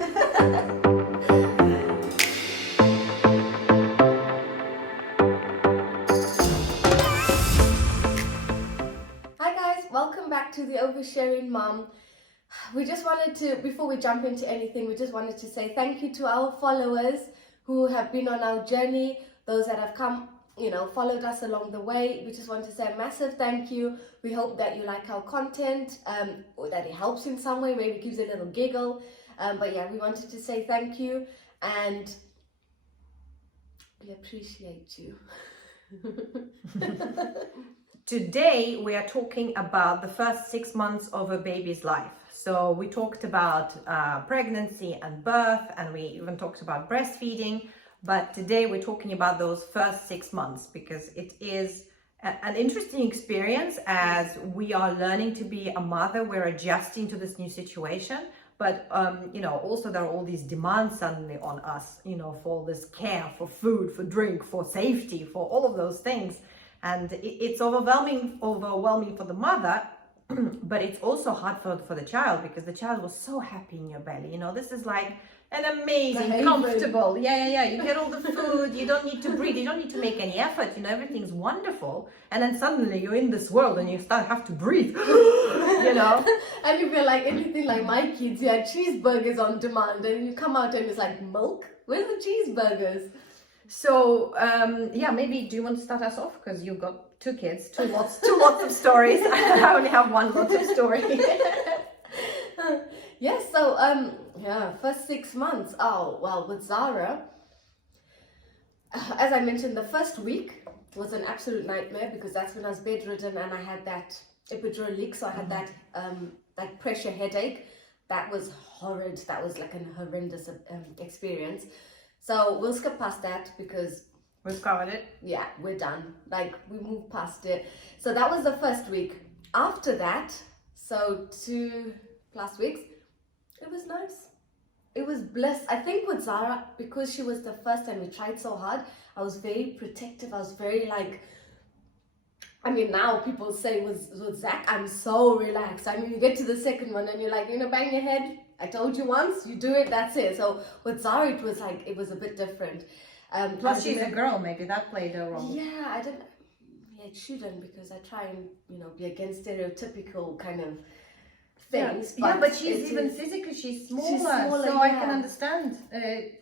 Hi guys, welcome back to the Oversharing Mum. We just wanted to, before we jump into anything, we just wanted to say thank you to our followers who have been on our journey, those that have come, followed us along the way. We just want to say a massive thank you. We hope that you like our content, or that it helps in some way, maybe gives a little giggle. But yeah, we wanted to say thank you and we appreciate you. Today we are talking about the first 6 months of a baby's life. So we talked about pregnancy and birth, and we even talked about breastfeeding. But today we're talking about those first 6 months because it is an interesting experience as we are learning to be a mother. We're adjusting to this new situation. But, also there are all these demands suddenly on us, for all this care, for food, for drink, for safety, for all of those things. And it's overwhelming for the mother, but it's also hard for the child because the child was so happy in your belly. This is like an amazing, comfortable. Yeah. You get all the food. You don't need to breathe. You don't need to make any effort. Everything's wonderful. And then suddenly you're in this world and you have to breathe. And if you're like anything like my kids, you had cheeseburgers on demand, and you come out and it's like, milk? Where's the cheeseburgers? So, maybe do you want to start us off? Because you've got 2 kids, two lots of stories. I only have one lot of story. Yes, so, first 6 months. Oh, well, with Zara, as I mentioned, the first week was an absolute nightmare because that's when I was bedridden and I had that epidural leak. So I had that pressure headache. That was horrid. That was like a horrendous experience. So we'll skip past that because we've covered it. Yeah, we're done. Like, we moved past it. So that was the first week. After that, so 2+ weeks, it was nice. It was bliss. I think with Zara, because she was the first and we tried so hard, I was very protective. I was very now people say with Zach, I'm so relaxed. You get to the second one and you're like, bang your head. I told you once, you do it, that's it. So with Zara, it was a bit different. Plus she's a girl, maybe that played a role. Yeah, it shouldn't, because I try and, be against stereotypical kind of things. Yeah, but she's even physically, she's smaller, so I can understand.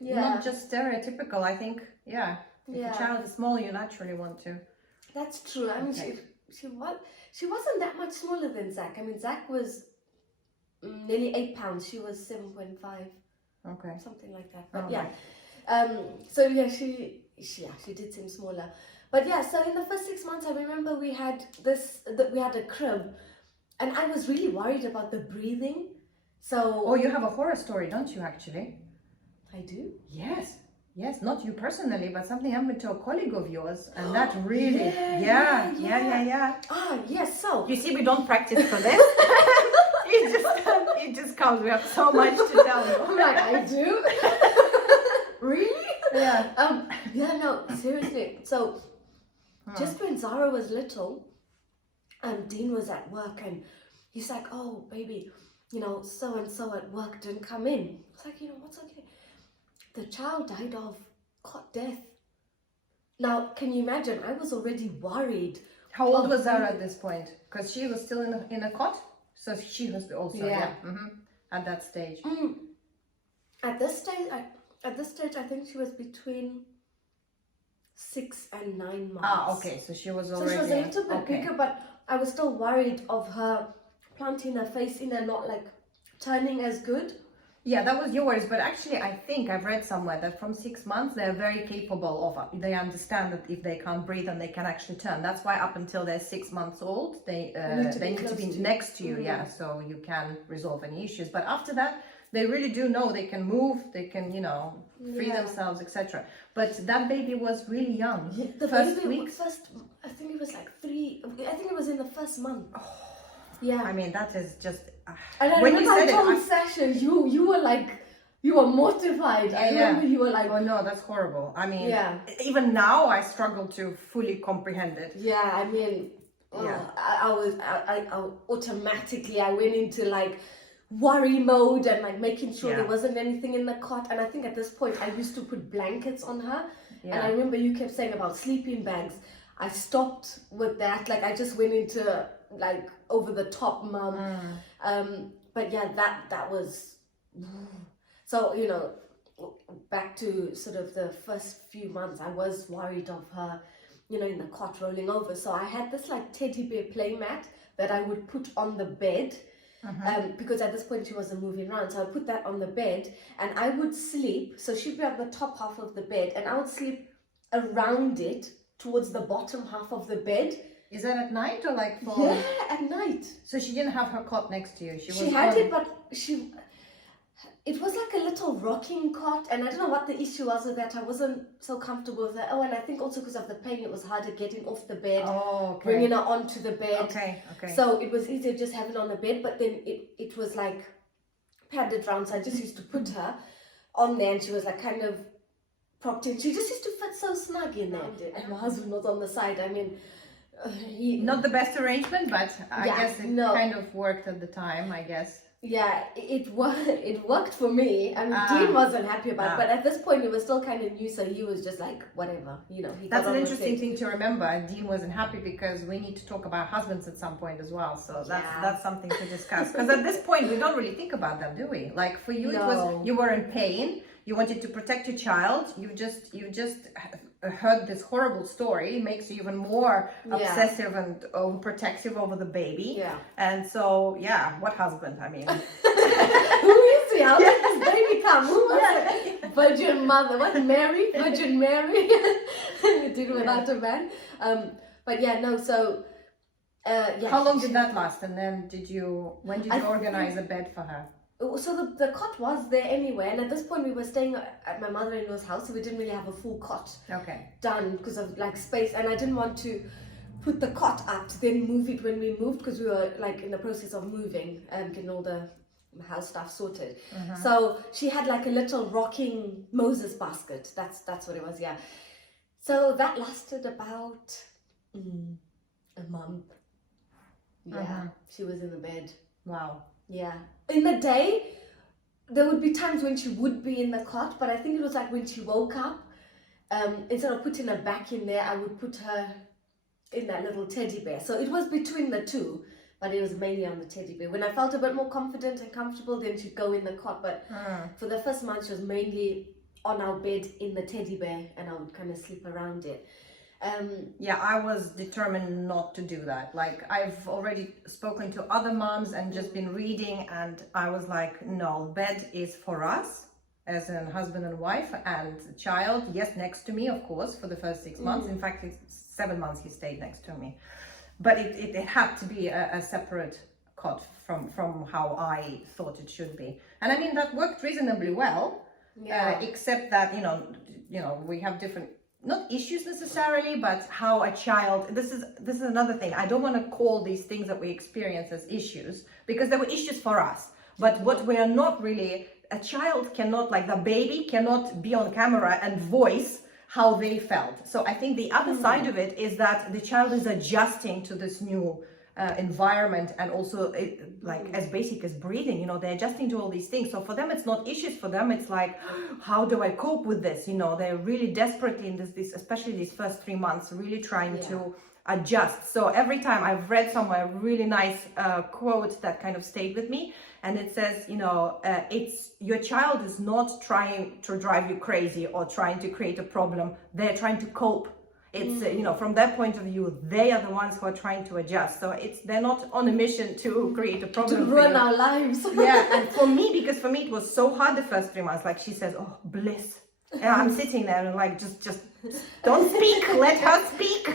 Not just stereotypical, I think, if a child is small, you naturally want to. That's true. She wasn't that much smaller than Zach. Zach was nearly 8 pounds. She was 7.5. Okay. Something like that. But she did seem smaller. But so in the first 6 months, I remember we had a crib, and I was really worried about the breathing. So. Oh, you have a horror story, don't you? Actually. I do. Yes, not you personally, but something happened to a colleague of yours, and that really, yeah. Ah, yes. So you see, we don't practice for this. It just comes. We have so much to tell you. I do. Really? Yeah. No, seriously. So, just when Zara was little, Dean was at work, and he's like, "Oh, baby, so and so at work didn't come in." It's like, what's okay? The child died of cot death. Now, can you imagine? I was already worried. How old was Zara at this point? Because she was still in a cot, so she was also at that stage. At this stage, I think she was between 6 and 9 months. Ah, okay. So she was already. So she was a little bit bigger, but I was still worried of her planting her face in and not turning as good. Yeah, that was yours, but actually I think I've read somewhere that from 6 months they're very capable of, they understand that if they can't breathe and they can actually turn. That's why up until they're 6 months old, they need to be next to you, so you can resolve any issues. But after that, they really do know they can move, they can, free themselves, etc. But that baby was really young. Yeah, the first week. I think it was 3. I think it was in the first month. Oh, yeah. That is just. And I remember I told Sasha, you were mortified. I remember you were like, oh no, that's horrible. Even now I struggle to fully comprehend it. Yeah, I automatically I went into worry mode and like making sure Yeah. there wasn't anything in the cot. And I think at this point I used to put blankets on her. Yeah. And I remember you kept saying about sleeping bags. I stopped with that. Like I just went into like over the top mum. But yeah, that was, so, you know, back to sort of the first few months, I was worried of her, you know, in the cot rolling over. So I had this like teddy bear play mat that I would put on the bed. Because at this point she wasn't moving around, so I put that on the bed and I would sleep. So she'd be on the top half of the bed and I would sleep around it towards the bottom half of the bed. Is that at night or like for? Yeah, at night. So she didn't have her cot next to you. She had it, but it was like a little rocking cot, and I don't know what the issue was with that. I wasn't so comfortable with that. Oh, and I think also because of the pain, it was harder getting off the bed, bringing her onto the bed. Okay. So it was easier just having her on the bed, but then it was like padded round, so I just used to put her on there, and she was like kind of propped in. She just used to fit so snug in there. And my husband was on the side. I mean, not the best arrangement, but I guess it no. kind of worked at the time, I guess. Yeah, it worked for me. I mean, Dean wasn't happy about it, but at this point it was still kind of new, so he was just like, whatever, you know. That's an interesting thing to remember. Dean wasn't happy because we need to talk about husbands at some point as well. So that's something to discuss. Because at this point we don't really think about them, do we? Like for you, it was you were in pain. You wanted to protect your child. You just heard this horrible story. It makes you even more obsessive and overprotective over the baby. Yeah. And so, what husband? I mean, who is he? How did this baby come? Who was it? Virgin mother. What? Mary? Virgin Mary? Did without a man. But yeah, no. So, how long did that last? And then when did you organize a bed for her? So the cot was there anyway, and at this point we were staying at my mother-in-law's house, so we didn't really have a full cot done because of like space, and I didn't want to put the cot up to then move it when we moved because we were like in the process of moving and getting all the house stuff sorted. So she had like a little rocking Moses basket. That's what it was. Yeah. So that lasted about a month. Yeah, she was in the bed. Wow. Yeah. In the day, there would be times when she would be in the cot, but I think it was like when she woke up, instead of putting her back in there, I would put her in that little teddy bear. So it was between the two, but it was mainly on the teddy bear. When I felt a bit more confident and comfortable, then she'd go in the cot. But for the first month, she was mainly on our bed in the teddy bear, and I would kind of sleep around it. I was determined not to do that. Like I've already spoken to other moms and just been reading, and I was like, no, bed is for us as a husband and wife and child. Yes, next to me, of course, for the first 6 months. In fact, it's 7 months he stayed next to me. But it had to be a separate cot from how I thought it should be. And I mean, that worked reasonably well, except that, you know, we have different, not issues necessarily, but how a child, this is another thing. I don't want to call these things that we experience as issues, because they were issues for us. But what we are not really, a child cannot, like the baby cannot be on camera and voice how they felt. So I think the other side of it is that the child is adjusting to this new environment, and also as basic as breathing, you know, they're adjusting to all these things. So for them, it's not issues. For them, it's like, how do I cope with this? You know, they're really desperately in this especially these first 3 months, really trying to adjust. So every time I've read somewhere a really nice quote that kind of stayed with me, and it says, you know, it's your child is not trying to drive you crazy or trying to create a problem. They're trying to cope. It's you know, from their point of view, they are the ones who are trying to adjust. So they're not on a mission to create a problem, to ruin our lives. And for me, because for me it was so hard the first 3 months. Like she says, oh, bliss, and I'm sitting there and like just don't speak, let her speak.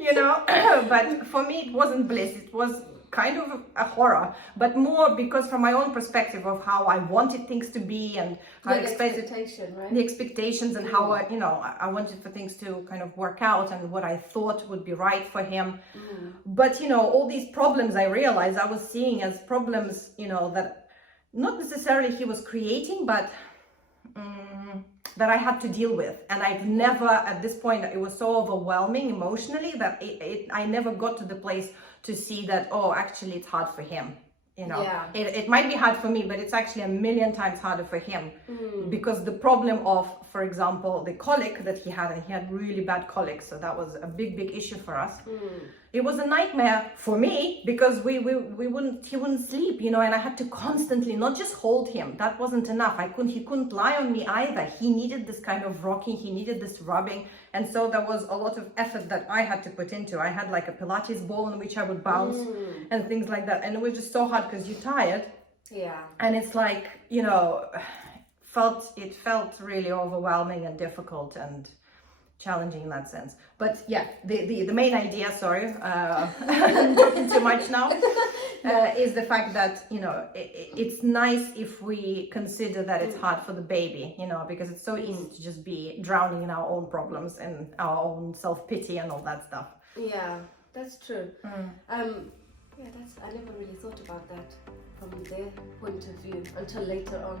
You know. But for me it wasn't bliss, it was kind of a horror, but more because from my own perspective of how I wanted things to be, and how I expected the expectations, and how I wanted for things to kind of work out, and what I thought would be right for him. But you know, all these problems I realized I was seeing as problems, you know, that not necessarily he was creating, but that I had to deal with. And I've never, at this point, it was so overwhelming emotionally that I never got to the place to see that, oh, actually it's hard for him. You know, Yeah. it might be hard for me, but it's actually a million times harder for him because the problem of, for example, the colic that he had, and he had really bad colic, so that was a big issue for us. It was a nightmare for me because he wouldn't sleep, you know, and I had to constantly not just hold him. That wasn't enough. He couldn't lie on me either. He needed this kind of rocking, he needed this rubbing, and so there was a lot of effort that I had to put into. I had like a Pilates ball on which I would bounce and things like that, and it was just so hard because you're tired. Yeah. And it's like, you know, it felt really overwhelming and difficult and challenging in that sense. But yeah, the main idea, sorry, I'm talking too much now, is the fact that, you know, it's nice if we consider that it's hard for the baby, you know, because it's so easy to just be drowning in our own problems and our own self-pity and all that stuff. Yeah, that's true. Yeah, I never really thought about that from their point of view until later on.